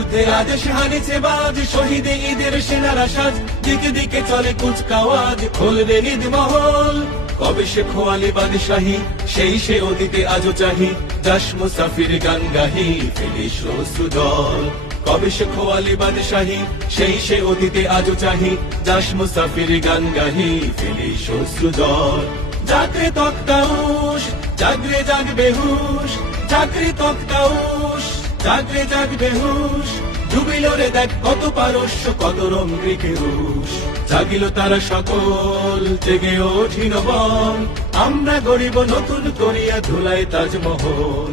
ঊর্ধ্বে আদেশ হানিছে বাজ, শহীদে ঈদের সেনারা সাজ। দিকে দিকে চলে কুচকাওয়াজ খুলবে ঈদ মহল কবে সে বাদশাহী, সেই সে অতীতে আজও চাহি। যাস মুসাফির গান গাহি ফেলিস সুজল কবে সে খোয়ালি বাদশাহী, সেই সে অতীতে আজও চাহি। মুসাফির গান গাহি জাগরে তক্তাউস, জাগরে জাগবে হুশ জাগরে তক্তাউস। জাগরে জাগবে হুশ ডুবিল রে দেখ কত পারস্য, কত রঙ্গিকে রুশ জাগিল তারা সকল, জেগে ওঠিন আমরা গরিব নতুন করিয়া ধুলাই তাজমহল।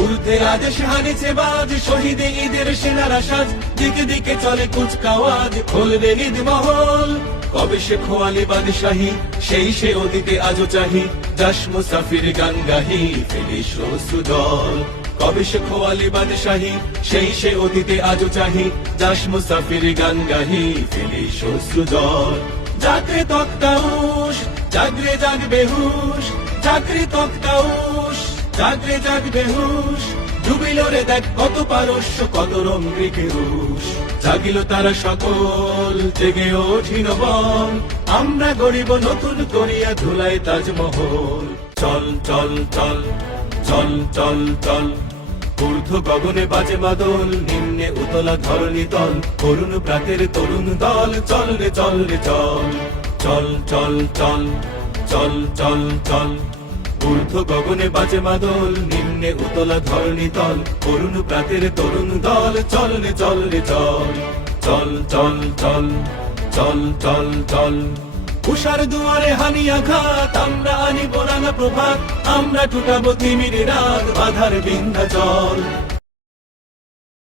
ঊর্ধ্বে আদেশ হানিছে বাজ, শহীদে ঈদের সেনারা সাজ দিকে দিকে চলে কুচকাওয়াজ, খুলবে ঈদ মহল কবে সে খোয়ালি বাদশাহী, সেই সে অতীতে আজও চাহি। যাস মুসাফির গান গাহি, ফেলিস সুদল কবে সে খোয়ালি বাদশাহী, সেই সে অতীতে আজও চাহি। যাস মুসাফির গান গাহি, ফেলিস সুদল জাগরে তক্তাউস জাগরে জাগবে হুশ জাগরে তক্তাউস জাগরে জাগবে হুশ ডুবিল দেখ কত পারস্য, কত রঙ্গিকে রুশ। জাগিল তারা সকল জেগে ওঠিন আমরা গরিব নতুন করিয়া ধুলাই তাজমহল। চল চল চল চল চল চল। ঊর্ধ্ব গগনে বাজে মাদল নিম্নে উতলা ধরণী তল করুণ প্রাতের তরুণ দল, চল রে চল রে, চল। চল চল চল চল চল চল। ঊর্ধ্ব গগনে বাজে মাদল, নিম্নে উতলা ধরণী তল। অরুণ প্রাতের তরুণ দল, চল রে চল রে, চল। চল চল চল চল চল চল। উষার দুয়ারে হানিয়া ঘাত আমরা আনিব রাঙা প্রভাত। আমরা টুটাবো তিমির রাত, বাধার বিন্ধা চল